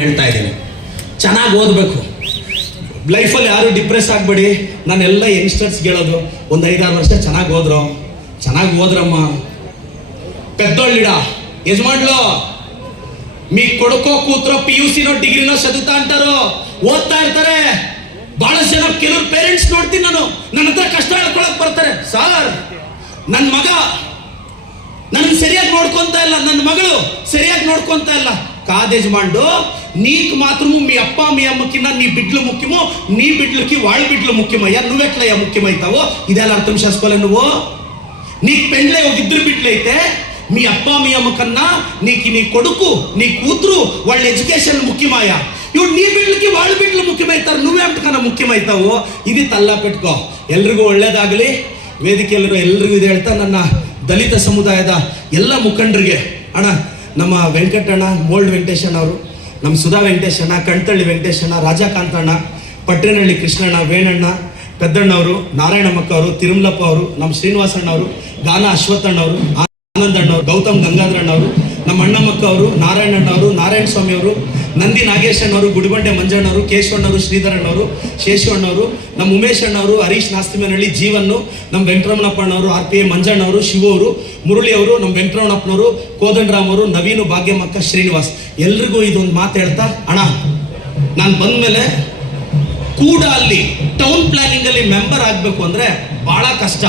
ಹೇಳ್ತಾ ಇದ್ದೀನಿ. ಚೆನ್ನಾಗಿ ಓದಬೇಕು. ಲೈಫಲ್ಲಿ ಯಾರು ಡಿಪ್ರೆಸ್ ಆಗಬೇಡಿ. ನಾನು ಎಲ್ಲ ಯಂಗ್ಸ್ಟರ್ಸ್ ಹೇಳೋದು ಒಂದು ಐದಾರು ವರ್ಷ ಚೆನ್ನಾಗಿ ಓದ್ರು. ಚೆನ್ನಾಗಿ ಓದ್ರಮ್ಮ. ಪೆದ್ದೊಳ್ಳಿಡ. ಯಜಮಾನ್ಲು. ಮೀ ಕೊಡಕೋ ಕೂತ್ರೋ ಪಿ ಯು ಸಿನೋ ಡಿಗ್ರಿನೋ ಸದುತ್ತಾ ಅಂತಾರೋ. ಓದ್ತಾ ಇರ್ತಾರೆ. ಬಹಳಷ್ಟು ಜನ ಕೆಲವರು ಪೇರೆಂಟ್ಸ್ ನೋಡ್ತೀನಿ ನಾನು. ನನ್ನ ಹತ್ರ ಕಷ್ಟ ಹೇಳ್ಕೊಳಕ್ ಬರ್ತಾರೆ. ಸಾರ್ ನನ್ನ ಮಗ ನನ್ನ ಸರಿಯಾಗಿ ನೋಡ್ಕೊಂತ ಇಲ್ಲ, ನನ್ನ ಮಗಳು ಸರಿಯಾಗಿ ನೋಡ್ಕೊಂತ ಇಲ್ಲ. ಕಾದೇಜ್ ಮಾಡು ನೀಕ್ ಮಾತ್ರ ಮೀ ಅಪ್ಪ, ಮೀ ಅಮ್ಮಕ್ಕಿನ್ನ, ನೀ ಬಿಡ್ಲು ಮುಖ್ಯಮೋ, ನೀ ಬಿಡ್ಲಕ್ಕಿ ವಾಳ್ ಬಿಡ್ಲು ಮುಖ್ಯಮಯ್ಯ ನುವೆಟ್ಲಯ್ಯ ಮುಖ್ಯಮ ಇದ್ದಾವೋ, ಇದೆಲ್ಲ ಅರ್ಥಂ ಶಾಸ್ಕೊಲೆ ನೀವು. ನೀ ಪೆಂಡ್ಲೆ ಹೋಗಿದ್ರು ಬಿಡ್ಲೈತೆ ಮೀ ಅಪ್ಪ, ಮೀ ಅಮ್ಮಕ್ಕನ್ನ ನೀಕಿ ನೀ ಕೊಡುಕು, ನೀ ಕೂತ್ರು, ಒಳ್ಳೆ ಎಜುಕೇಶನ್ ಮುಖ್ಯಮಯ. ಇವ್ ನೀ ಬಿಡ್ಲಿಕ್ಕೆ ವಾಳ್ ಬಿಡ್ಲು ಮುಖ್ಯಮ ನುವೆ ನುವೇ ಅಂಟ್ಕನ ಮುಖ್ಯಮ ಇದ್ದಾವೋ, ಇದೆ ತಲ್ಲ ಪೆಟ್ಕೋ. ಎಲ್ರಿಗೂ ಒಳ್ಳೇದಾಗಲಿ. ವೇದಿಕೆ ಎಲ್ಲರೂ ಎಲ್ರಿಗೂ ಇದು ಹೇಳ್ತಾ ನನ್ನ ದಲಿತ ಸಮುದಾಯದ ಎಲ್ಲ ಮುಖಂಡರಿಗೆ, ಅಣ್ಣ, ನಮ್ಮ ವೆಂಕಟಣ್ಣ ಮೋಲ್ಡ್ ವೆಂಕಟೇಶಣ್ಣ ಅವರು, ನಮ್ಮ ಸುಧಾ ವೆಂಕಟೇಶಣ್ಣ ಕಣ್ತಳ್ಳಿ ವೆಂಕಟೇಶಣ್ಣ ರಾಜಕಾಂತಣ್ಣ ಪಟ್ರೇನಹಳ್ಳಿ ಕೃಷ್ಣಣ್ಣ, ವೇಣಣ್ಣ ಪೆದ್ದಣ್ಣವರು ನಾರಾಯಣಮ್ಮಕ್ಕ ಅವರು, ತಿರುಮಲಪ್ಪ ಅವರು, ನಮ್ಮ ಶ್ರೀನಿವಾಸಣ್ಣ ಅವರು, ಗಾನ ಅಶ್ವಥಣ್ಣ ಅವರು ಆನಂದಣ್ಣವರು ಗೌತಮ್ ಗಂಗಾಧರಣ್ಣ ಅವರು, ನಮ್ಮ ಅಣ್ಣಮ್ಮಕ್ಕ ಅವರು ನಾರಾಯಣಣ್ಣ ಅವರು, ನಾರಾಯಣ ಸ್ವಾಮಿ ಅವರು ನಂದಿ ನಾಗೇಶಣ್ಣವರು ಗುಡಿಬಂಡೆ ಮಂಜಣ್ಣವರು ಕೇಶವಣ್ಣವರು ಶ್ರೀಧರಣ್ಣವರು ಶೇಷಣ್ಣವರು ನಮ್ಮ ಉಮೇಶ್ ಅಣ್ಣವರು ಹರೀಶ್ ನಾಸ್ತಿಮೇನಹಳ್ಳಿ, ಜೀವನ್ನು ನಮ್ಮ ವೆಂಕಟರಮಣಪ್ಪ ಅಣ್ಣವರು ಆರ್ ಪಿ ಎ ಮಂಜಣ್ಣವರು ಶಿವ ಅವರು, ಮುರಳಿ ಅವರು, ನಮ್ಮ ವೆಂಕಟರಮಣಪ್ಪನವರು, ಕೋದಂಡರಾಮ್ ಅವರು, ನವೀನು ಭಾಗ್ಯಮಕ್ಕ ಶ್ರೀನಿವಾಸ್. ಎಲ್ರಿಗೂ ಇದೊಂದು ಮಾತು ಹೇಳ್ತಾ, ಅಣ್ಣ, ನಾನು ಬಂದ್ಮೇಲೆ ಕೂಡ ಅಲ್ಲಿ ಟೌನ್ ಪ್ಲಾನಿಂಗ್ ಅಲ್ಲಿ ಮೆಂಬರ್ ಆಗಬೇಕು ಅಂದ್ರೆ ಬಹಳ ಕಷ್ಟ.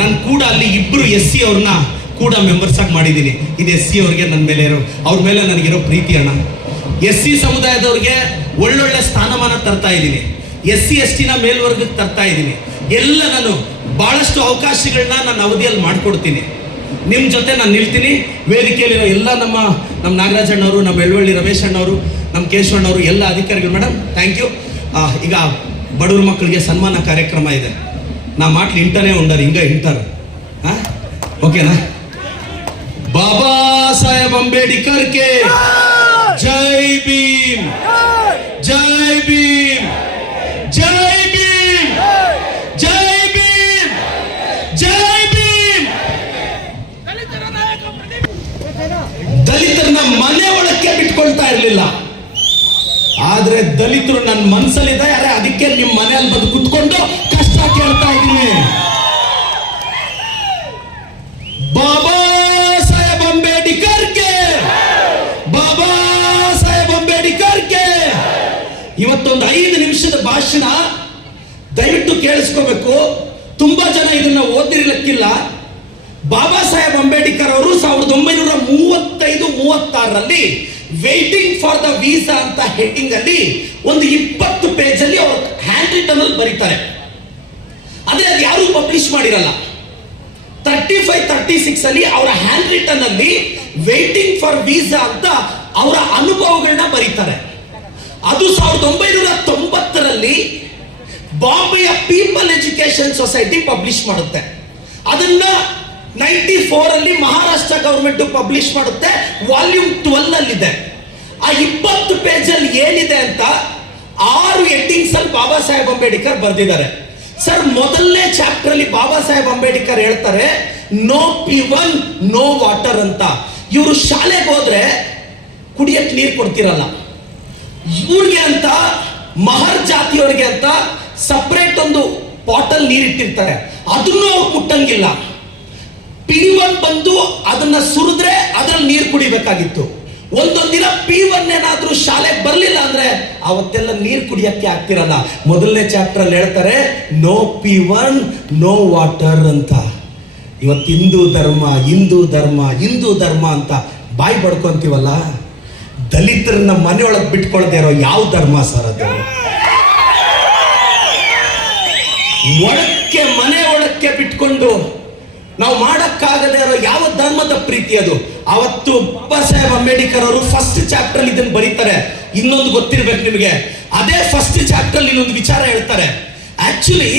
ನಾನು ಕೂಡ ಅಲ್ಲಿ ಇಬ್ರು ಎಸ್ ಸಿ ಅವ್ರನ್ನ ಕೂಡ ಮೆಂಬರ್ಸ್ ಆಗಿ ಮಾಡಿದ್ದೀನಿ ಇದು ಎಸ್ ಸಿ ಅವ್ರಿಗೆ ನನ್ನ ಮೇಲೆ ಇರೋ ಅವ್ರ ಮೇಲೆ ನನಗಿರೋ ಪ್ರೀತಿ, ಅಣ್ಣ. ಎಸ್ ಸಿ ಸಮುದಾಯದವ್ರಿಗೆ ಒಳ್ಳೊಳ್ಳೆ ಸ್ಥಾನಮಾನ ತರ್ತಾ ಇದ್ದೀನಿ. ಎಸ್ ಸಿ ಎಸ್ ಟಿನ ಮೇಲ್ವರ್ಗಕ್ಕೆ ತರ್ತಾ ಇದ್ದೀನಿ. ಎಲ್ಲ ನಾನು ಬಹಳಷ್ಟು ಅವಕಾಶಗಳನ್ನ ನನ್ನ ಅವಧಿಯಲ್ಲಿ ಮಾಡ್ಕೊಡ್ತೀನಿ. ನಿಮ್ಮ ಜೊತೆ ನಾನು ನಿಲ್ತೀನಿ. ವೇದಿಕೆಯಲ್ಲಿರೋ ಎಲ್ಲ ನಮ್ಮ ನಮ್ಮ ನಾಗರಾಜಣ್ಣವರು, ನಮ್ಮ ಎಳ್ವಳ್ಳಿ ರಮೇಶ್ ಅಣ್ಣವರು ನಮ್ಮ ಕೇಶವಣ್ಣವರು, ಎಲ್ಲ ಅಧಿಕಾರಿಗಳು ಮೇಡಮ್ ಥ್ಯಾಂಕ್ ಯು ಈಗ ಬಡವ್ರ ಮಕ್ಕಳಿಗೆ ಸನ್ಮಾನ ಕಾರ್ಯಕ್ರಮ ಇದೆ. ನಾ ಮಾಟ್ಲು ಇಂಟನೇ ಉಂಡರ್, ಹಿಂಗ ಹಾಂ ಓಕೆನಾ? ಬಾಬಾ ಸಾಹೇಬ್ ಅಂಬೇಡ್ಕರ್ ಕೆ ಜೈ ಭೀಮ್. ಜೈ ಭೀಮ್. ಜೈ ಭೀಮ್. ಜೈ ಭೀಮ್. ಜೈ ಭೀಮ್. ದಲಿತರನ್ನ ಮನೆ ಒಳಕ್ಕೆ ಬಿಟ್ಕೊಳ್ತಾ ಇರಲಿಲ್ಲ. ಆದ್ರೆ ದಲಿತರು ನನ್ನ ಮನಸ್ಸಲ್ಲಿದ್ದಾರೆ ಅದಕ್ಕೆ ನಿಮ್ಮ ಮನೆಯಲ್ಲಿ ಬಂದು ಕುತ್ಕೊಂಡು ಕಷ್ಟ ಕೇಳ್ತಾ ಇದ್ದೀನಿ. ಭಾಷಣ ದಯವಿಟ್ಟು ಕೇಳಿಸ್ಕೋಬೇಕು. ತುಂಬಾ ಜನ ಇದನ್ನ ಓದಿರ್ಲಿಕ್ಕಿಲ್ಲ. ಬಾಬಾ ಸಾಹೇಬ್ ಅಂಬೇಡ್ಕರ್ ಅವರು ಸಾವಿರದ ಒಂಬೈನೂರ ಮೂವತ್ತೈದು, ಮೂವತ್ತಾರರಲ್ಲಿ ವೇಟಿಂಗ್ ಫಾರ್ ದ ವೀಸಾ ಅಂತ ಹೆಡ್ಡಿಂಗ್ ಅಲ್ಲಿ ಒಂದು ಇಪ್ಪತ್ತು ಪೇಜ್ ಅಲ್ಲಿ ಅವರು ಹ್ಯಾಂಡ್ ರಿಟನ್ ಅಲ್ಲಿ ಬರೀತಾರೆ. ಅದೇ ಅದು ಯಾರು ಪಬ್ಲಿಷ್ ಮಾಡಿರಲ್ಲ. ತರ್ಟಿ ಫೈವ್ ತರ್ಟಿ ಸಿಕ್ಸ್ ಅಲ್ಲಿ ಅವರ ಹ್ಯಾಂಡ್ ರಿಟನ್ ಅಲ್ಲಿ ವೇಟಿಂಗ್ ಫಾರ್ ವೀಸಾ ಅಂತ ಅವರ ಅನುಭವಗಳನ್ನ ಬರೀತಾರೆ. ಅದು ಸಾವಿರದ ಒಂಬೈನೂರ ತೊಂಬತ್ತರಲ್ಲಿ ಬಾಂಬೆಯ ಪೀಪಲ್ ಎಜುಕೇಶನ್ ಸೊಸೈಟಿ ಪಬ್ಲಿಷ್ ಮಾಡುತ್ತೆ. ಅದನ್ನ ನೈಂಟಿ ಫೋರ್ ಅಲ್ಲಿ ಮಹಾರಾಷ್ಟ್ರ ಗವರ್ಮೆಂಟ್ ಪಬ್ಲಿಷ್ ಮಾಡುತ್ತೆ. ವಾಲ್ಯೂಮ್ ಟ್ವೆಲ್ ಅಲ್ಲಿದೆ ಆ ಇಪ್ಪತ್ತು ಪೇಜ್ ಅಲ್ಲಿ ಏನಿದೆ ಅಂತ ಆರು ಎಡ್ಡಿಂಗ್ಸ್ ಅಲ್ಲಿ ಬಾಬಾ ಸಾಹೇಬ್ ಅಂಬೇಡ್ಕರ್ ಬರೆದಿದ್ದಾರೆ. ಸರ್, ಮೊದಲನೇ ಚಾಪ್ಟರ್ ಅಲ್ಲಿ ಬಾಬಾ ಸಾಹೇಬ್ ಅಂಬೇಡ್ಕರ್ ಹೇಳ್ತಾರೆ, no peon, no water ಅಂತ. ಇವರು ಶಾಲೆಗೆ ಹೋದ್ರೆ ಕುಡಿಯಕ್ಕೆ ನೀರು ಕೊಡ್ತಿರಲ್ಲ. ಇವ್ರಿಗೆ ಅಂತ ಮಹರ್ ಜಾತಿಯವರಿಗೆ ಅಂತ ಸಪರೇಟ್ ಒಂದು ಬಾಟಲ್ ನೀರಿಟ್ಟಿರ್ತಾರೆ. ಅದನ್ನು ಅವ್ರು ಮುಟ್ಟಂಗಿಲ್ಲ ಪಿ ಒನ್ ಬಂದು ಅದನ್ನ ಸುರಿದ್ರೆ ಅದ್ರಲ್ಲಿ ನೀರು ಕುಡಿಬೇಕಾಗಿತ್ತು. ಒಂದೊಂದ್ ದಿನ ಪಿ ಒನ್ ಏನಾದ್ರೂ ಶಾಲೆಗೆ ಬರಲಿಲ್ಲ ಅಂದ್ರೆ ಅವತ್ತೆಲ್ಲ ನೀರು ಕುಡಿಯಕ್ಕೆ ಆಗ್ತಿರಲ್ಲ. ಮೊದಲನೇ ಚಾಪ್ಟರ್ ಅಲ್ಲಿ ಹೇಳ್ತಾರೆ no peon no water ಅಂತ. ಇವತ್ತು ಹಿಂದೂ ಧರ್ಮ ಹಿಂದೂ ಧರ್ಮ ಹಿಂದೂ ಧರ್ಮ ಅಂತ ಬಾಯಿ ಬಡ್ಕೊಂತೀವಲ್ಲ? ದಲಿತರನ್ನ ಮನೆಯೊಳಗೆ ಬಿಟ್ಕೊಳ್ದೇ ಇರೋ ಯಾವ ಧರ್ಮ ಸರ್ ಅದು? ಒಳಕ್ಕೆ, ಮನೆ ಒಳಕ್ಕೆ ಬಿಟ್ಕೊಂಡು ನಾವು ಮಾಡಕ್ಕಾಗದೆ ಇರೋ ಯಾವ ಧರ್ಮದ ಪ್ರೀತಿ ಅದು? ಅವತ್ತು ಬಾಬಾ ಸಾಹೇಬ್ ಅಂಬೇಡ್ಕರ್ ಅವರು ಫಸ್ಟ್ ಚಾಪ್ಟರ್ ಅಲ್ಲಿ ಇದನ್ನು ಬರೀತಾರೆ. ಇನ್ನೊಂದು ಗೊತ್ತಿರ್ಬೇಕು ನಿಮಗೆ. ಅದೇ ಫಸ್ಟ್ ಚಾಪ್ಟರ್ ಅಲ್ಲಿ ಇನ್ನೊಂದು ವಿಚಾರ ಹೇಳ್ತಾರೆ. ಆಕ್ಚುಲಿ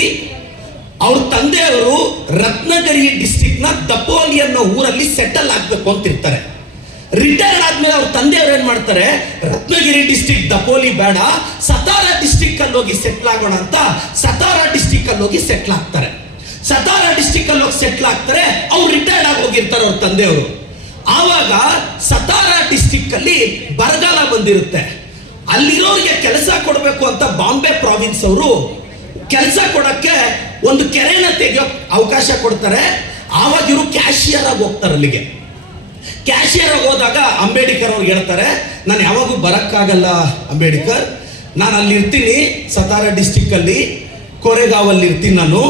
ಅವ್ರ ತಂದೆಯವರು ರತ್ನಗಿರಿ ಡಿಸ್ಟಿಕ್ನ ದಪೋಲಿ ಅನ್ನೋ ಊರಲ್ಲಿ ಸೆಟಲ್ ಆಗ್ಬೇಕು ಅಂತಿರ್ತಾರೆ ರಿಟೈರ್ಡ್ ಆದ್ಮೇಲೆ ಅವ್ರ ತಂದೆಯವ್ರು ಏನ್ ಮಾಡ್ತಾರೆ? ರತ್ನಗಿರಿ ಡಿಸ್ಟಿಕ್ ದಪೋಲಿ ಬೇಡ, ಸತಾರಾ ಡಿಸ್ಟಿಕ್ ಅಲ್ಲಿ ಹೋಗಿ ಸೆಟ್ಲ್ ಆಗೋಣ ಅಂತ ಸತಾರಾ ಡಿಸ್ಟಿಕ್ ಅಲ್ಲಿ ಹೋಗಿ ಸೆಟ್ಲ್ ಆಗ್ತಾರೆ. ಸತಾರಾ ಡಿಸ್ಟಿಕ್ ಅಲ್ಲಿ ಹೋಗಿ ಸೆಟ್ಲ್ ಆಗ್ತಾರೆ, ಅವ್ರು ರಿಟೈರ್ಡ್ ಆಗಿ ಹೋಗಿರ್ತಾರೆ ಅವ್ರ ತಂದೆಯವರು. ಆವಾಗ ಸತಾರ ಡಿಸ್ಟಿಕ್ ಅಲ್ಲಿ ಬರಗಾಲ ಬಂದಿರುತ್ತೆ. ಅಲ್ಲಿರೋರಿಗೆ ಕೆಲಸ ಕೊಡಬೇಕು ಅಂತ ಬಾಂಬೆ ಪ್ರಾವಿನ್ಸ್ ಅವರು ಕೆಲಸ ಕೊಡಕ್ಕೆ ಒಂದು ಕೆರೆನ ತೆಗೆಯೋ ಅವಕಾಶ ಕೊಡ್ತಾರೆ. ಆವಾಗ ಇವರು ಕ್ಯಾಶಿಯರ್ ಆಗಿ ಹೋಗ್ತಾರೆ ಅಲ್ಲಿಗೆ. ಕ್ಯಾಶಿಯರ್ ಹೋದಾಗ ಅಂಬೇಡ್ಕರ್ ಅವ್ರು ಹೇಳ್ತಾರೆ, ನಾನು ಯಾವಾಗೂ ಬರಕ್ಕಾಗಲ್ಲ ಅಂಬೇಡ್ಕರ್. ನಾನು ಅಲ್ಲಿ ಇರ್ತೀನಿ ಸತಾರ ಡಿಸ್ಟಿಕ್ ಅಲ್ಲಿ, ಕೋರೆಗಾವಲ್ಲಿ ಇರ್ತೀನಿ ನಾನು.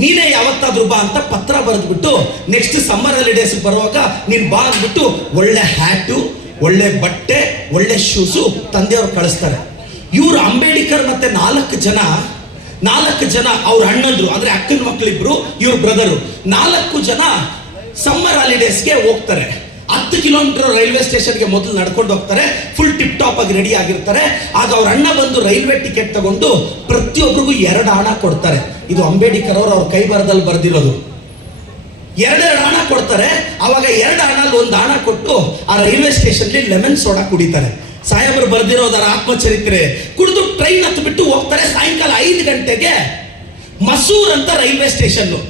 ನೀನೇ ಯಾವತ್ತಾದ್ರೂ ಬಾ ಅಂತ ಪತ್ರ ಬರೆದ್ಬಿಟ್ಟು ನೆಕ್ಸ್ಟ್ ಸಮ್ಮರ್ ಹಾಲಿಡೇಸ್ ಬರುವಾಗ ನೀನ್ ಬಾ ಅಂದ್ಬಿಟ್ಟು ಒಳ್ಳೆ ಹ್ಯಾಟು ಒಳ್ಳೆ ಬಟ್ಟೆ, ಒಳ್ಳೆ ಶೂಸು ತಂದೆಯವ್ರು ಕಳಿಸ್ತಾರೆ. ಇವ್ರು ಅಂಬೇಡ್ಕರ್ ಮತ್ತೆ ನಾಲ್ಕು ಜನ ನಾಲ್ಕು ಜನ ಅವ್ರ ಅಣ್ಣಂದ್ರು ಅಂದ್ರೆ ಅಕ್ಕನ ಮಕ್ಕಳಿಬ್ರು ಇವ್ರ ಬ್ರದರು ನಾಲ್ಕು ಜನ ಸಮ್ಮರ್ ಹಾಲಿಡೇಸ್ಗೆ ಹೋಗ್ತಾರೆ. ಹತ್ತು ಕಿಲೋಮೀಟರ್ ರೈಲ್ವೆ ಸ್ಟೇಷನ್ಗೆ ಮೊದಲು ನಡ್ಕೊಂಡು ಹೋಗ್ತಾರೆ. ಫುಲ್ ಟಿಪ್ ಟಾಪ್ ಆಗಿ ರೆಡಿ ಆಗಿರ್ತಾರೆ. ಆಗ ಅವ್ರ ಅಣ್ಣ ಬಂದು ರೈಲ್ವೆ ಟಿಕೆಟ್ ತಗೊಂಡು ಪ್ರತಿಯೊಬ್ಬರಿಗೂ ಎರಡು ಹಣ ಕೊಡ್ತಾರೆ. ಇದು ಅಂಬೇಡ್ಕರ್ ಅವರು ಅವ್ರ ಕೈ ಬರದಲ್ಲಿ ಬರ್ದಿರೋದು. ಎರಡೆರಡು ಹಣ ಕೊಡ್ತಾರೆ. ಅವಾಗ ಎರಡು ಹಣಲ್ಲಿ ಒಂದು ಹಣ ಕೊಟ್ಟು ಆ ರೈಲ್ವೆ ಸ್ಟೇಷನ್ಲಿ ಲೆಮನ್ ಸೋಡಾ ಕುಡಿತಾರೆ. ಸಾಹೇಬರು ಬರ್ದಿರೋದರ ಆತ್ಮಚರಿತ್ರೆ. ಕುಡಿದು ಟ್ರೈನ್ ಹತ್ತು ಬಿಟ್ಟು ಹೋಗ್ತಾರೆ ಸಾಯಂಕಾಲ ಐದು ಗಂಟೆಗೆ. ಮಸೂರ್ ಅಂತ ರೈಲ್ವೆ ಸ್ಟೇಷನ್ ಆ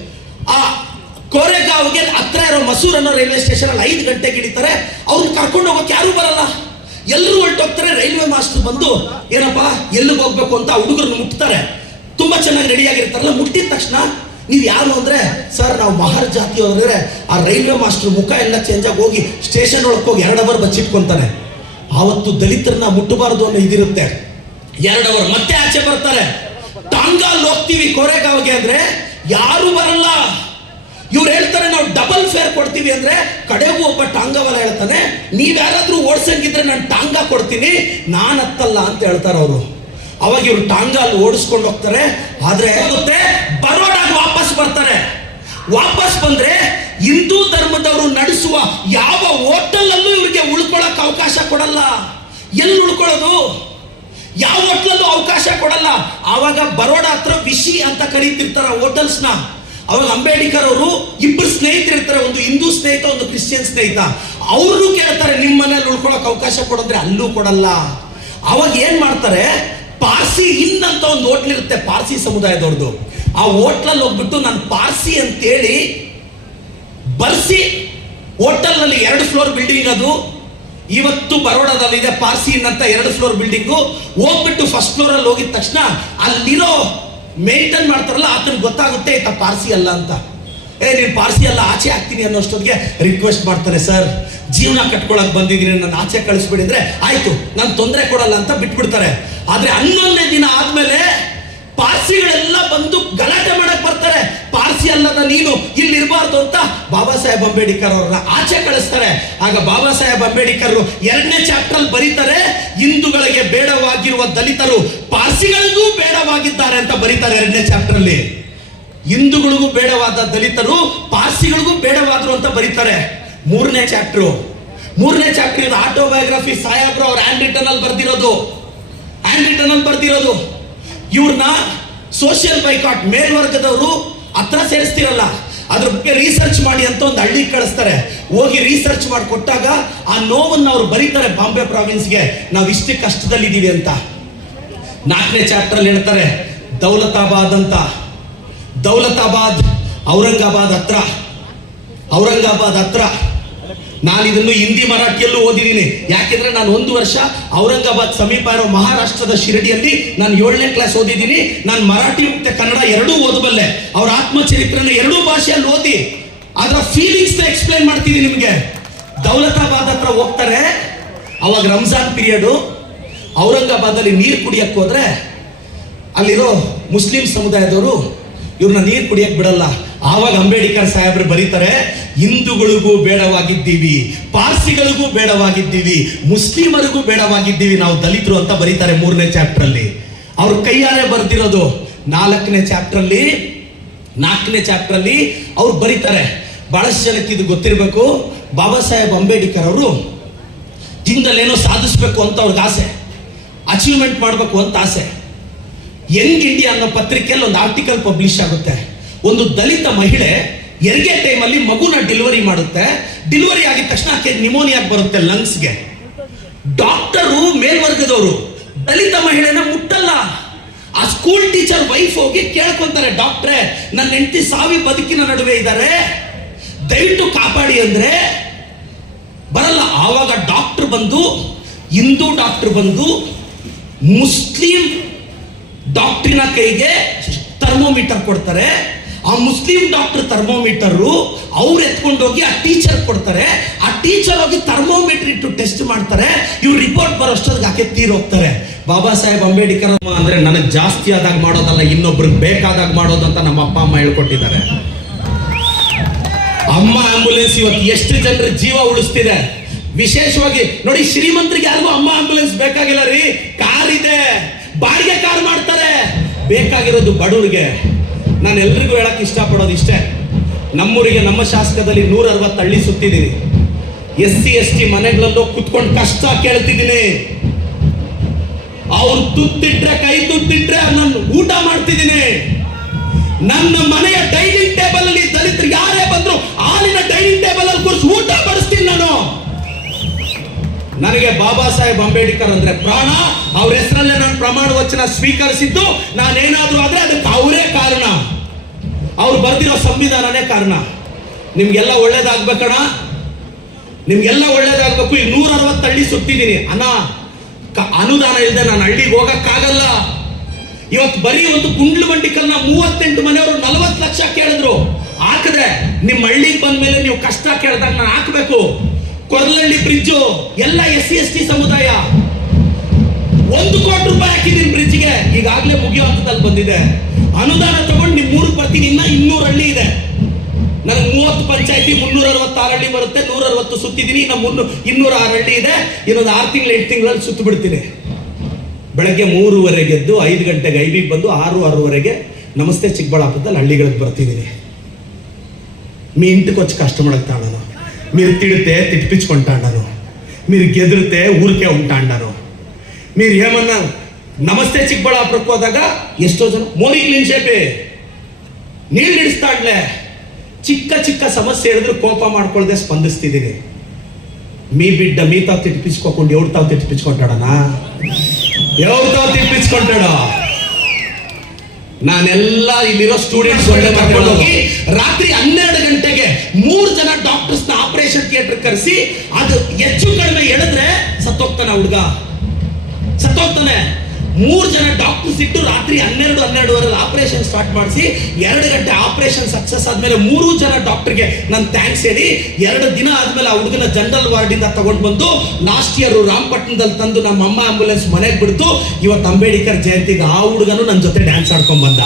ಕೋರೆಗಾವ್ಗೆ ಹತ್ರ ಇರೋ ಮಸೂರ್ ಅನ್ನೋ ರೈಲ್ವೆ ಸ್ಟೇಷನ್ ಅಲ್ಲಿ ಐದು ಗಂಟೆಗೆ ಹಿಡಿತಾರೆ. ಅವ್ರನ್ನ ಕರ್ಕೊಂಡು ಹೋಗೋಕೆ ಯಾರು ಬರಲ್ಲ. ಎಲ್ಲರೂ ಹೊರಟೋಗ್ತಾರೆ, ರೈಲ್ವೆ ಮಾಸ್ಟರ್ ಬಂದು, ಏನಪ್ಪ, ಎಲ್ಲಿಗೆ ಹೋಗ್ಬೇಕು ಅಂತ ಹುಡುಗರನ್ನ ಮುಟ್ತಾರೆ. ತುಂಬಾ ಚೆನ್ನಾಗಿ ರೆಡಿ ಆಗಿರ್ತಾರಲ್ಲ, ಮುಟ್ಟಿದ ತಕ್ಷಣ ನೀವು ಯಾರು ಅಂದ್ರೆ, ಸರ್, ನಾವು ಮಹರ್ ಜಾತಿ ಅಂದ್ರೆ ಆ ರೈಲ್ವೆ ಮಾಸ್ಟರ್ ಮುಖ ಎಲ್ಲ ಚೇಂಜ್ ಆಗಿ ಹೋಗಿ ಸ್ಟೇಷನ್ ಒಳಗೆ ಹೋಗಿ ಎರಡು ಅವರ್ ಬಚ್ಚಿಟ್ಕೊಂತಾನೆ. ಆವತ್ತು ದಲಿತರನ್ನ ಮುಟ್ಟಬಾರದು ಅನ್ನೋ ಇದಿರುತ್ತೆ. ಎರಡು ಅವರ್ ಮತ್ತೆ ಆಚೆ ಬರ್ತಾರೆ. ಟಾಂಗಾಲ್ ಹೋಗ್ತೀವಿ ಕೋರೆಗಾವ್ಗೆ ಅಂದ್ರೆ ಯಾರು ಬರಲ್ಲ. ಇವ್ರು ಹೇಳ್ತಾರೆ ನಾವು ಡಬಲ್ ಫೇರ್ ಕೊಡ್ತೀವಿ ಅಂದ್ರೆ ಕಡೆಗೂ ಒಬ್ಬ ಟಾಂಗವಲ್ಲ ಹೇಳ್ತಾನೆ, ನೀವ್ ಯಾರಾದ್ರೂ ಓಡ್ಸಂಗಿದ್ರೆ ನಾನು ಟಾಂಗ ಕೊಡ್ತೀನಿ, ನಾನು ಹತ್ತಲ್ಲ ಅಂತ ಹೇಳ್ತಾರೆ ಅವರು. ಅವಾಗ ಇವ್ರು ಟಾಂಗ ಅಲ್ಲಿ ಓಡಿಸ್ಕೊಂಡು ಹೋಗ್ತಾರೆ. ಆದ್ರೆ ಏನಾಗುತ್ತೆ ಬರೋಡಾಗ ವಾಪಸ್ ಬರ್ತಾರೆ. ವಾಪಸ್ ಬಂದ್ರೆ ಹಿಂದೂ ಧರ್ಮದವರು ನಡೆಸುವ ಯಾವ ಹೋಟೆಲ್ ಅಲ್ಲೂ ಇವ್ರಿಗೆ ಉಳ್ಕೊಳಕ್ ಅವಕಾಶ ಕೊಡಲ್ಲ. ಎಲ್ಲಿ ಉಳ್ಕೊಳ್ಳೋದು? ಯಾವ ಹೋಟ್ಲಲ್ಲೂ ಅವಕಾಶ ಕೊಡಲ್ಲ. ಆವಾಗ ಬರೋಡ ಹತ್ರ ವಿಶಿ ಅಂತ ಕರೀತಿರ್ತಾರ ಹೋಟೆಲ್ಸ್ನ. ಅವಾಗ ಅಂಬೇಡ್ಕರ್ ಅವರು ಇಬ್ಬರು ಸ್ನೇಹಿತರು ಇರ್ತಾರೆ, ಒಂದು ಹಿಂದೂ ಸ್ನೇಹಿತ, ಒಂದು ಕ್ರಿಶ್ಚಿಯನ್ ಸ್ನೇಹಿತ. ಅವ್ರನ್ನೂ ಕೇಳ್ತಾರೆ ನಿಮ್ಮ ಮನೇಲಿ ಉಳ್ಕೊಳಕ್ ಅವಕಾಶ ಕೊಡಿದ್ರೆ ಅಲ್ಲೂ ಕೊಡಲ್ಲ. ಅವಾಗ ಏನ್ ಮಾಡ್ತಾರೆ, ಪಾರ್ಸಿ ಇನ್ ಅಂತ ಒಂದು ಹೋಟ್ಲ್ ಇರುತ್ತೆ, ಪಾರ್ಸಿ ಸಮುದಾಯದವ್ರದ್ದು ಆ ಹೋಟ್ಲಲ್ಲಿ ಹೋಗ್ಬಿಟ್ಟು ನಾನು ಪಾರ್ಸಿ ಅಂತೇಳಿ ಬರ್ಸಿ ಹೋಟೆಲ್ನಲ್ಲಿ ಎರಡು ಫ್ಲೋರ್ ಬಿಲ್ಡಿಂಗ್ ಅದು. ಇವತ್ತು ಬರೋಡಾದಲ್ಲಿ ಇದೆ ಪಾರ್ಸಿ ಅಂತ ಎರಡು ಫ್ಲೋರ್ ಬಿಲ್ಡಿಂಗು. ಹೋಗ್ಬಿಟ್ಟು ಫಸ್ಟ್ ಫ್ಲೋರ್ ಅಲ್ಲಿ ಹೋಗಿದ ತಕ್ಷಣ ಅಲ್ಲಿರೋ ಮೇಂಟೈನ್ ಮಾಡ್ತಾರಲ್ಲ, ಆತನಿಗೆ ಗೊತ್ತಾಗುತ್ತೆ ಆಯ್ತಾ ಪಾರ್ಸಿ ಅಲ್ಲ ಅಂತ. ಏ, ನೀನು ಪಾರ್ಸಿ ಅಲ್ಲ, ಆಚೆ ಹಾಕ್ತೀನಿ ಅನ್ನೋಷ್ಟೊತ್ತಿಗೆ ರಿಕ್ವೆಸ್ಟ್ ಮಾಡ್ತಾರೆ, ಸರ್, ಜೀವನ ಕಟ್ಕೊಳಕ್ ಬಂದಿದ್ದೀನಿ, ನನ್ನ ಆಚೆ ಕಳಿಸ್ಬಿಡಿದ್ರೆ ಆಯ್ತು, ನಾನು ತೊಂದರೆ ಕೊಡಲ್ಲ ಅಂತ ಬಿಟ್ಬಿಡ್ತಾರೆ. ಆದ್ರೆ ಹನ್ನೊಂದನೇ ದಿನ ಆದ್ಮೇಲೆ ಪಾರ್ಸಿಗಳೆಲ್ಲ ಬಂದು ಗಲಾಟೆ ಮಾಡಕ್ ಬರ್ತಾರೆ. ಪಾರ್ಸಿ ಅಲ್ಲದ ನೀನು ಇಲ್ಲಿ ಇರಬಾರ್ದು ಅಂತ ಬಾಬಾ ಸಾಹೇಬ್ ಅಂಬೇಡ್ಕರ್ ಅವ್ರನ್ನ ಆಚೆ ಕಳಿಸ್ತಾರೆ. ಆಗ ಬಾಬಾ ಸಾಹೇಬ್ ಅಂಬೇಡ್ಕರ್ ಎರಡನೇ ಚಾಪ್ಟರ್ ಬರೀತಾರೆ, ಹಿಂದೂಗಳಿಗೆ ಬೇಡವಾಗಿರುವ ದಲಿತರು ಪಾರ್ಸಿಗಳಿಗೂ ಬೇಡವಾಗಿದ್ದಾರೆ ಅಂತ ಬರೀತಾರೆ ಎರಡನೇ ಚಾಪ್ಟರ್ ಅಲ್ಲಿ. ಹಿಂದೂಗಳಿಗೂ ಬೇಡವಾದ ದಲಿತರು ಪಾರ್ಸಿಗಳಿಗೂ ಬೇಡವಾದ್ರು ಅಂತ ಬರೀತಾರೆ. ಮೂರನೇ ಚಾಪ್ಟರ್ ಮೂರನೇ ಚಾಪ್ಟರ್ ಇದು ಆಟೋಬಯೋಗ್ರಫಿ ಸಾಹೇಬ್ರು ಅವ್ರ ಹ್ಯಾಂಡ್ ರಿಟರ್ನ್ ಅಲ್ಲಿ ಬರ್ದಿರೋದು. ಹ್ಯಾಂಡ್ ರಿಟರ್ನ್ ಅಲ್ಲಿ ಬರ್ದಿರೋದು. ಇವ್ರನ್ನ ಸೋಷಿಯಲ್ ಬೈಕಾಟ್ ಮೇಲ್ವರ್ಗದವರು ಹತ್ರ ಸೇರಿಸ್ತಿರಲ್ಲ, ಅದ್ರ ಬಗ್ಗೆ ರಿಸರ್ಚ್ ಮಾಡಿ ಅಂತ ಒಂದು ಹಳ್ಳಿ ಕಳಿಸ್ತಾರೆ. ಹೋಗಿ ರಿಸರ್ಚ್ ಮಾಡಿ ಕೊಟ್ಟಾಗ ಆ ನೋವನ್ನು ಅವ್ರು ಬರೀತಾರೆ ಬಾಂಬೆ ಪ್ರಾವಿನ್ಸ್ಗೆ ನಾವು ಇಷ್ಟೇ ಕಷ್ಟದಲ್ಲಿದ್ದೀವಿ ಅಂತ. ನಾಲ್ಕನೇ ಚಾಪ್ಟರ್ ಅಲ್ಲಿ ಹೇಳ್ತಾರೆ, ದೌಲತಾಬಾದ್ ಅಂತ. ದೌಲತಾಬಾದ್ ಔರಂಗಾಬಾದ್ ಹತ್ರ. ಔರಂಗಾಬಾದ್ ಹತ್ರ. ನಾನು ಇದನ್ನು ಹಿಂದಿ ಮರಾಠಿಯಲ್ಲೂ ಓದಿದ್ದೀನಿ. ಯಾಕೆಂದ್ರೆ ನಾನು ಒಂದು ವರ್ಷ ಔರಂಗಾಬಾದ್ ಸಮೀಪ ಇರೋ ಮಹಾರಾಷ್ಟ್ರದ ಶಿರಡಿಯಲ್ಲಿ ನಾನು ಏಳನೇ ಕ್ಲಾಸ್ ಓದಿದ್ದೀನಿ. ನಾನು ಮರಾಠಿ ಮತ್ತೆ ಕನ್ನಡ ಎರಡೂ ಓದಬಲ್ಲೆ. ಅವ್ರ ಆತ್ಮಚರಿತ್ರನ ಎರಡೂ ಭಾಷೆಯಲ್ಲಿ ಓದಿ. ಅದರ ಫೀಲಿಂಗ್ಸ್ ಎಕ್ಸ್ಪ್ಲೈನ್ ಮಾಡ್ತೀನಿ ನಿಮಗೆ. ದೌಲತಾಬಾದ್ ಹತ್ರ ಹೋಗ್ತಾರೆ. ಅವಾಗ ರಂಜಾನ್ ಪೀರಿಯಡು ಔರಂಗಾಬಾದಲ್ಲಿ ನೀರು ಕುಡಿಯಕ್ಕೆ ಹೋದ್ರೆ ಅಲ್ಲಿರೋ ಮುಸ್ಲಿಂ ಸಮುದಾಯದವರು ಇವ್ರನ್ನ ನೀರು ಕುಡಿಯಕ್ಕೆ ಬಿಡಲ್ಲ. ಆವಾಗ ಅಂಬೇಡ್ಕರ್ ಸಾಹೇಬ್ರು ಬರೀತಾರೆ, ಹಿಂದೂಗಳಿಗೂ ಬೇಡವಾಗಿದ್ದೀವಿ, ಪಾರ್ಸಿಗಳಿಗೂ ಬೇಡವಾಗಿದ್ದೀವಿ, ಮುಸ್ಲಿಮರಿಗೂ ಬೇಡವಾಗಿದ್ದೀವಿ, ನಾವು ದಲಿತರು ಅಂತ ಬರೀತಾರೆ ಮೂರನೇ ಚಾಪ್ಟರ್ ಅಲ್ಲಿ ಅವ್ರ ಕೈಯಾರೆ ಬರ್ತಿರೋದು ನಾಲ್ಕನೇ ಚಾಪ್ಟರ್ ಅಲ್ಲಿ ನಾಲ್ಕನೇ ಚಾಪ್ಟರ್ ಅಲ್ಲಿ ಅವ್ರು ಬರೀತಾರೆ. ಬಹಳಷ್ಟು ಜನಕ್ಕೆ ಇದು ಗೊತ್ತಿರಬೇಕು, ಬಾಬಾ ಸಾಹೇಬ್ ಅಂಬೇಡ್ಕರ್ ಅವರು ಏನೋ ಸಾಧಿಸ್ಬೇಕು ಅಂತ ಅವ್ರಿಗೆ ಆಸೆ ಅಚೀವ್ಮೆಂಟ್ ಮಾಡಬೇಕು ಅಂತ ಆಸೆ. ಯಂಗ್ ಇಂಡಿಯಾ ಅನ್ನೋ ಪತ್ರಿಕೆಯಲ್ಲಿ ಒಂದು ಆರ್ಟಿಕಲ್ ಪಬ್ಲಿಷ್ ಆಗುತ್ತೆ. ಒಂದು ದಲಿತ ಮಹಿಳೆ ಹೆರಿಗೆ ಟೈಮಲ್ಲಿ ಮಗುನ ಡೆಲಿವರಿ ಮಾಡುತ್ತೆ. ಡೆಲಿವರಿ ಆಗಿದ ತಕ್ಷಣ ಆಕೆ ನಿಮೋನಿಯಾ ಬರುತ್ತೆ ಲಂಗ್ಸ್ಗೆ. ಡಾಕ್ಟರು ಮೇಲ್ವರ್ಗದವರು, ದಲಿತ ಮಹಿಳೆನ ಮುಟ್ಟಲ್ಲ. ಆ ಸ್ಕೂಲ್ ಟೀಚರ್ ವೈಫ್ ಹೋಗಿ ಕೇಳ್ಕೊಂತಾರೆ, ಡಾಕ್ಟ್ರೆ ನನ್ನ ಹೆಂಡತಿ ಸಾವಿ ಬದುಕಿನ ನಡುವೆ ಇದ್ದಾರೆ ದಯವಿಟ್ಟು ಕಾಪಾಡಿ ಅಂದ್ರೆ ಬರಲ್ಲ. ಆವಾಗ ಡಾಕ್ಟರ್ ಬಂದು, ಹಿಂದೂ ಡಾಕ್ಟರ್ ಬಂದು, ಮುಸ್ಲಿಂ ಡಾಕ್ಟ್ರಿನ ಕೈಗೆ ಥರ್ಮೋಮೀಟರ್ ಕೊಡ್ತಾರೆ. ಆ ಮುಸ್ಲಿಂ ಡಾಕ್ಟರ್ ಥರ್ಮೋಮೀಟರ್ ಅವ್ರು ಎತ್ಕೊಂಡೋಗಿ ಆ ಟೀಚರ್ ಕೊಡ್ತಾರೆ. ಆ ಟೀಚರ್ ಹೋಗಿ ಥರ್ಮೋಮೀಟರ್ ಇಟ್ಟು ಟೆಸ್ಟ್ ಮಾಡ್ತಾರೆ. ಇವ್ರು ರಿಪೋರ್ಟ್ ಬರೋಷ್ಟೊತ್ತಿಗೆ ಆಕೆ ತೀರೋಗ್ತಾರೆ ಬಾಬಾ ಸಾಹೇಬ್ ಅಂಬೇಡ್ಕರ್ ಅಂದ್ರೆ ನನಗೆ ಜಾಸ್ತಿ ಆದಾಗ ಮಾಡೋದಲ್ಲ, ಇನ್ನೊಬ್ರಿಗೆ ಬೇಕಾದಾಗ ಮಾಡೋದಂತ ನಮ್ಮ ಅಪ್ಪ ಅಮ್ಮ ಹೇಳ್ಕೊಟ್ಟಿದ್ದಾರೆ. ಅಮ್ಮ ಆಂಬುಲೆನ್ಸ್ ಇವತ್ತು ಎಷ್ಟು ಜನರ ಜೀವ ಉಳಿಸ್ತಿದೆ. ವಿಶೇಷವಾಗಿ ನೋಡಿ ಶ್ರೀಮಂತರಿಗೆ ಯಾರಿಗೂ ಅಮ್ಮ ಆಂಬುಲೆನ್ಸ್ ಬೇಕಾಗಿಲ್ಲ ರೀ. ಕಾರ್ ಇದೆ. ಬಾಡಿಗೆ ಕಾರ್ ಮಾಡ್ತಾರೆ. ಬೇಕಾಗಿರೋದು ಬಡವರಿಗೆ. ನಾನು ಎಲ್ರಿಗೂ ಹೇಳಕ್ ಇಷ್ಟಪಡೋದು ಇಷ್ಟೇ. ನಮ್ಮೂರಿಗೆ, ನಮ್ಮ ಶಾಸಕದಲ್ಲಿ ನೂರ ಅರವತ್ತು ಹಳ್ಳಿ ಸುತ್ತಿದ್ದೀನಿ ಎಸ್ ಸಿ ಎಸ್ ಟಿ ಮನೆಗಳಲ್ಲೂ ಕುತ್ಕೊಂಡು ಕಷ್ಟ ಕೇಳ್ತಿದ್ದೀನಿ. ಅವ್ರು ತುತ್ತಿಟ್ರೆ, ಕೈ ತುತ್ತಿಟ್ರೆ ನಾನು ಊಟ ಮಾಡ್ತಿದ್ದೀನಿ. ನನ್ನ ಮನೆಯ ಡೈನಿಂಗ್ ಟೇಬಲ್ ಅಲ್ಲಿ ದಲಿತರು ಯಾರೇ ಬಂದ್ರು ಹಾಲಿನ ಡೈನಿಂಗ್ ಟೇಬಲ್ ಅಲ್ಲಿ ಕೂರಿಸಿ ಊಟ ಬಡಿಸ್ತೀನಿ ನಾನು. ನನಗೆ ಬಾಬಾ ಸಾಹೇಬ್ ಅಂಬೇಡ್ಕರ್ ಅಂದ್ರೆ ಪ್ರಾಣ. ಅವ್ರ ಹೆಸರಲ್ಲೇ ನಾನು ಪ್ರಮಾಣ ವಚನ ಸ್ವೀಕರಿಸಿದ್ದು. ನಾನೇನಾದ್ರೂ ಆದ್ರೆ ಅದಕ್ಕೆ ಅವರೇ ಕಾರಣ. ಅವ್ರು ಬರ್ದಿರೋ ಸಂವಿಧಾನನೇ ಕಾರಣ. ನಿಮ್ಗೆಲ್ಲ ಒಳ್ಳೇದಾಗ್ಬೇಕಣ. ನಿಮ್ಗೆಲ್ಲ ಒಳ್ಳೇದಾಗ್ಬೇಕು. ಈಗ ನೂರ ಅರವತ್ತು ಹಳ್ಳಿ ಸುತ್ತಿದ್ದೀನಿ. ಕ- ಅನುದಾನ ಇಲ್ಲದೆ ನಾನು ಹಳ್ಳಿಗೆ ಹೋಗಕ್ಕಾಗಲ್ಲ. ಇವತ್ತು ಬರೀ ಒಂದು ಕುಂಡ್ಲು ಬಂಡಿಕಲ್ನ ಮೂವತ್ತೆಂಟು ಮನೆಯವರು ನಲವತ್ತು ಲಕ್ಷ ಕೇಳಿದ್ರು. ಹಾಕಿದ್ರೆ ನಿಮ್ಮ ಹಳ್ಳಿಗೆ ಬಂದ್ಮೇಲೆ ನೀವು ಕಷ್ಟ ಕೇಳಿದಾಗ ನಾನು ಹಾಕಬೇಕು. ಕೊರಲಹಳ್ಳಿ ಬ್ರಿಡ್ಜು, ಎಲ್ಲ ಎಸ್ ಸಿ, ಎಸ್ ಟಿ ಸಮುದಾಯ. ಒಂದು ಕೋಟಿ ರೂಪಾಯಿ ಹಾಕಿದ್ದೀನಿ ಬ್ರಿಡ್ಜ್ಗೆ ಈಗಾಗಲೇ ಮುಗಿಯೋ ಹಂತದಲ್ಲಿ ಬಂದಿದೆ ಅನುದಾನ ತಗೊಂಡು ನಿಮ್ ಮೂರಕ್ಕೆ ಬರ್ತೀನಿ ಇನ್ನ ಇನ್ನೂರು ಹಳ್ಳಿ ಇದೆ ನನಗೆ ಮೂವತ್ತು ಪಂಚಾಯತಿ ಮುನ್ನೂರ ಅರವತ್ತಾರು ಹಳ್ಳಿ ಬರುತ್ತೆ ನೂರ ಅರವತ್ತು ಸುತ್ತಿದ್ದೀನಿ ಇನ್ನು ಮುನ್ನೂರ ಇನ್ನೂರ ಆರು ಹಳ್ಳಿ ಇದೆ ಇನ್ನೊಂದು ಆರು ತಿಂಗಳು ಎಂಟು ತಿಂಗಳಲ್ಲಿ ಸುತ್ತು ಬಿಡ್ತೀನಿ ಬೆಳಗ್ಗೆ ಮೂರುವರೆಗೆ ಎದ್ದು ಐದು ಗಂಟೆಗೆ ಐಬಿಗೆ ಬಂದು ಆರು ಆರೂವರೆಗೆ ನಮಸ್ತೆ ಚಿಕ್ಕಬಳ್ಳಾಪುರದಲ್ಲಿ ಹಳ್ಳಿಗಳಿಗೆ ಬರ್ತಿದ್ದೀನಿ మీ ఇంటికి వచ్చి కష్టపడతాడాను మీరు తిడితే తిట్టించుకుంటాడాను మీరు గెదిరితే ఊరికే ఉంటాడాను మీరు ఏమన్నా ನಮಸ್ತೆ ಚಿಕ್ಕಬಳ್ಳಾಪುರಕ್ಕೆ ಹೋದಾಗ ಎಷ್ಟೋ ಜನ ಮೋನಿ ಕ್ಲೀನ್ ಶೇಪೆ ನೀರು ಹಿಡಿಸ್ತಾಡ್ಲೆ ಚಿಕ್ಕ ಚಿಕ್ಕ ಸಮಸ್ಯೆ ಹೇಳಿದ್ರು ಕೋಪ ಮಾಡ್ಕೊಳ್ದೆ ಸ್ಪಂದಿಸ್ತಿದ್ದೀನಿ మీ బిడ్డ మీతో తిట్టిపించుకోకుండా ఎవరితో తిట్టిపించుకుంటాడనా ఎవరితో తిట్టిపించుకుంటాడో ನಾನೆಲ್ಲ ಇಲ್ಲಿರೋ ಸ್ಟೂಡೆಂಟ್ಸ್ ಒಳ್ಳೆ ಕರ್ಕೊಂಡು ಹೋಗಿ ರಾತ್ರಿ ಹನ್ನೆರಡು ಗಂಟೆಗೆ ಮೂರು ಜನ ಡಾಕ್ಟರ್ಸ್ ನ ಆಪರೇಷನ್ ಥಿಯೇಟರ್ ಕರೆಸಿ ಅದು ಹೆಚ್ಚು ಕಡಿಮೆ ಎಳೆದ್ರೆ ಸತ್ತೋಗ್ತಾನೆ ಹುಡುಗ ಸತ್ತೋಗ್ತಾನೆ. ಮೂರು ಜನ ಡಾಕ್ಟರ್ ಸಿಟ್ಟು ರಾತ್ರಿ ಹನ್ನೆರಡು ಹನ್ನೆರಡುವರೆಗೆ ಆಪರೇಷನ್ ಸ್ಟಾರ್ಟ್ ಮಾಡಿಸಿ, ಎರಡು ಗಂಟೆ ಆಪರೇಷನ್ ಸಕ್ಸಸ್ ಆದಮೇಲೆ ಮೂರು ಜನ ಡಾಕ್ಟರ್ಗೆ ನಾನು ಥ್ಯಾಂಕ್ಸ್ ಹೇಳಿ, ಎರಡು ದಿನ ಆದಮೇಲೆ ಆ ಹುಡುಗನ ಜನರಲ್ ವಾರ್ಡಿಂದ ತಗೊಂಡು ಬಂದು ಲಾಸ್ಟ್ ಇಯರ್ ರಾಮಪಟ್ಟಣದಲ್ಲಿ ತಂದು ನಮ್ಮ ಅಮ್ಮ ಆಂಬುಲೆನ್ಸ್ ಮನೆಗೆ ಬಿಡ್ತು. ಇವತ್ತು ಅಂಬೇಡ್ಕರ್ ಜಯಂತಿಗೆ ಆ ಹುಡುಗನು ನನ್ನ ಜೊತೆ ಡ್ಯಾನ್ಸ್ ಆಡ್ಕೊಂಡ್ ಬಂದ.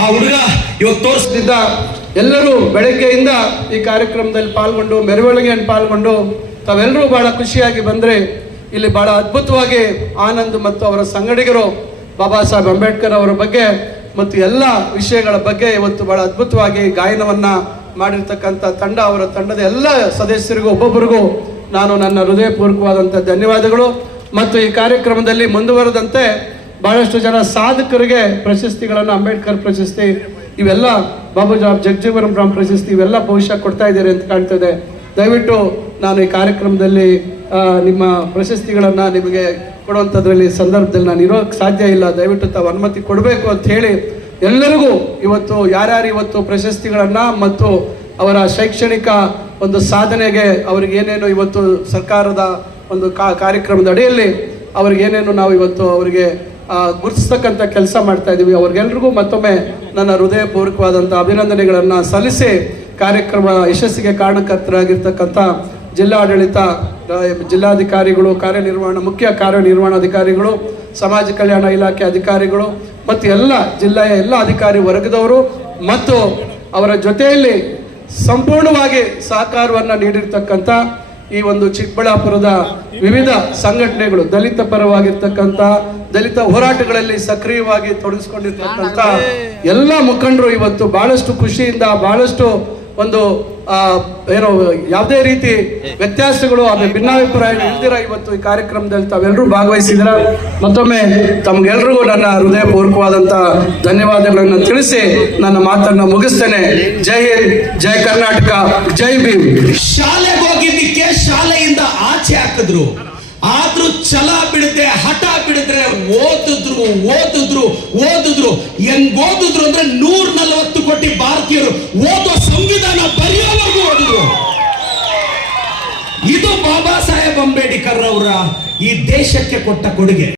ಆ ಹುಡುಗ ಇವತ್ತು ತೋರಿಸ್ತಿದ್ದ ಎಲ್ಲರೂ ಬೆಳಗ್ಗೆಯಿಂದ ಈ ಕಾರ್ಯಕ್ರಮದಲ್ಲಿ ಪಾಲ್ಗೊಂಡು ಮೆರವಣಿಗೆಯನ್ನು ಪಾಲ್ಗೊಂಡು ತಾವೆಲ್ಲರೂ ಬಹಳ ಖುಷಿಯಾಗಿ ಬಂದರೆ ಇಲ್ಲಿ ಬಹಳ ಅದ್ಭುತವಾಗಿ ಆನಂದ್ ಮತ್ತು ಅವರ ಸಂಗಡಿಗರು ಬಾಬಾ ಸಾಹೇಬ್ ಅಂಬೇಡ್ಕರ್ ಅವರ ಬಗ್ಗೆ ಮತ್ತು ಎಲ್ಲ ವಿಷಯಗಳ ಬಗ್ಗೆ ಇವತ್ತು ಬಹಳ ಅದ್ಭುತವಾಗಿ ಗಾಯನವನ್ನ ಮಾಡಿರ್ತಕ್ಕಂಥ ತಂಡ, ಅವರ ತಂಡದ ಎಲ್ಲ ಸದಸ್ಯರಿಗೂ, ಒಬ್ಬೊಬ್ಬರಿಗೂ ನಾನು ನನ್ನ ಹೃದಯಪೂರ್ವಕವಾದಂಥ ಧನ್ಯವಾದಗಳು. ಮತ್ತು ಈ ಕಾರ್ಯಕ್ರಮದಲ್ಲಿ ಮುಂದುವರೆದಂತೆ ಬಹಳಷ್ಟು ಜನ ಸಾಧಕರಿಗೆ ಪ್ರಶಸ್ತಿಗಳನ್ನು, ಅಂಬೇಡ್ಕರ್ ಪ್ರಶಸ್ತಿ, ಇವೆಲ್ಲ ಬಾಬು ಜಗಜೀವನ ರಾಮ್ ಪ್ರಶಸ್ತಿ, ಇವೆಲ್ಲ ಬಹುಶಃ ಕೊಡ್ತಾ ಇದ್ದಾರೆ ಅಂತ ಕಾಣ್ತದೆ ದಯವಿಟ್ಟು ನಾನು ಈ ಕಾರ್ಯಕ್ರಮದಲ್ಲಿ ನಿಮ್ಮ ಪ್ರಶಸ್ತಿಗಳನ್ನು ನಿಮಗೆ ಕೊಡುವಂಥದ್ರಲ್ಲಿ ಸಂದರ್ಭದಲ್ಲಿ ನಾನು ಇರೋಕ್ಕೆ ಸಾಧ್ಯ ಇಲ್ಲ. ದಯವಿಟ್ಟು ತಾವು ಅನುಮತಿ ಕೊಡಬೇಕು ಅಂತ ಹೇಳಿ ಎಲ್ಲರಿಗೂ ಇವತ್ತು ಯಾರ್ಯಾರು ಇವತ್ತು ಪ್ರಶಸ್ತಿಗಳನ್ನು ಮತ್ತು ಅವರ ಶೈಕ್ಷಣಿಕ ಒಂದು ಸಾಧನೆಗೆ ಅವ್ರಿಗೆ ಏನೇನು ಇವತ್ತು ಸರ್ಕಾರದ ಒಂದು ಕಾರ್ಯಕ್ರಮದ ಅಡಿಯಲ್ಲಿ ಅವ್ರಿಗೆ ಏನೇನು ನಾವು ಇವತ್ತು ಅವರಿಗೆ ಗುರುತಿಸ್ತಕ್ಕಂಥ ಕೆಲಸ ಮಾಡ್ತಾ ಇದ್ದೀವಿ ಅವ್ರಿಗೆಲ್ರಿಗೂ ಮತ್ತೊಮ್ಮೆ ನನ್ನ ಹೃದಯಪೂರ್ವಕವಾದಂಥ ಅಭಿನಂದನೆಗಳನ್ನು ಸಲ್ಲಿಸಿ ಕಾರ್ಯಕ್ರಮ ಯಶಸ್ಸಿಗೆ ಕಾರಣಕರ್ತರಾಗಿರ್ತಕ್ಕಂಥ ಜಿಲ್ಲಾಡಳಿತ ಜಿಲ್ಲಾಧಿಕಾರಿಗಳು, ಕಾರ್ಯನಿರ್ವಹಣಾ, ಮುಖ್ಯ ಕಾರ್ಯನಿರ್ವಹಣಾಧಿಕಾರಿಗಳು, ಸಮಾಜ ಕಲ್ಯಾಣ ಇಲಾಖೆ ಅಧಿಕಾರಿಗಳು ಮತ್ತು ಎಲ್ಲ ಜಿಲ್ಲೆಯ ಎಲ್ಲ ಅಧಿಕಾರಿ ವರ್ಗದವರು ಮತ್ತು ಅವರ ಜೊತೆಯಲ್ಲಿ ಸಂಪೂರ್ಣವಾಗಿ ಸಹಕಾರವನ್ನು ನೀಡಿರ್ತಕ್ಕಂಥ ಈ ಒಂದು ಚಿಕ್ಕಬಳ್ಳಾಪುರದ ವಿವಿಧ ಸಂಘಟನೆಗಳು, ದಲಿತ ಪರವಾಗಿರ್ತಕ್ಕಂಥ, ದಲಿತ ಹೋರಾಟಗಳಲ್ಲಿ ಸಕ್ರಿಯವಾಗಿ ತೊಡಗಿಸ್ಕೊಂಡಿರ್ತಕ್ಕಂಥ ಎಲ್ಲ ಮುಖಂಡರು ಇವತ್ತು ಬಹಳಷ್ಟು ಖುಷಿಯಿಂದ, ಬಹಳಷ್ಟು ಒಂದು ಏನೋ ಯಾವುದೇ ರೀತಿ ವ್ಯತ್ಯಾಸಗಳು ಅದು ಭಿನ್ನಾಭಿಪ್ರಾಯ ಇಲ್ದಿರ ಇವತ್ತು ಈ ಕಾರ್ಯಕ್ರಮದಲ್ಲಿ ತಾವೆಲ್ಲರೂ ಭಾಗವಹಿಸಿದ್ರ ಮತ್ತೊಮ್ಮೆ ತಮ್ಗೆಲ್ರಿಗೂ ನನ್ನ ಹೃದಯಪೂರ್ವಕವಾದಂಥ ಧನ್ಯವಾದಗಳನ್ನು ತಿಳಿಸಿ ನನ್ನ ಮಾತನ್ನು ಮುಗಿಸ್ತೇನೆ. ಜೈ ಹಿಂದ್, ಜೈ ಕರ್ನಾಟಕ, ಜೈ ಭೀಮ್. ಶಾಲೆಗೆ ಹೋಗಿದ್ದಕ್ಕೆ ಶಾಲೆಯಿಂದ ಆಚೆ ಹಾಕಿದ್ರು. ಆದ್ರೂ ಛಲ ಬಿಡದೆ, ಹಠ ಬಿಡಿದ್ರೆ ಓದಿದ್ರು ಓದಿದ್ರು ಓದಿದ್ರು. ಹೆಂಗ್ ಓದಿದ್ರು ಅಂದ್ರೆ ನೂರ ನಲವತ್ತು ಕೋಟಿ ಭಾರತೀಯರು ಓದೋ ಸಂವಿಧಾನ ಬರೆಯೋವರೆಗೂ ಓದಿದ್ರು. ಇದು ಬಾಬಾ ಸಾಹೇಬ್ ಅಂಬೇಡ್ಕರ್ ಅವರ ಈ ದೇಶಕ್ಕೆ ಕೊಟ್ಟ ಕೊಡುಗೆ.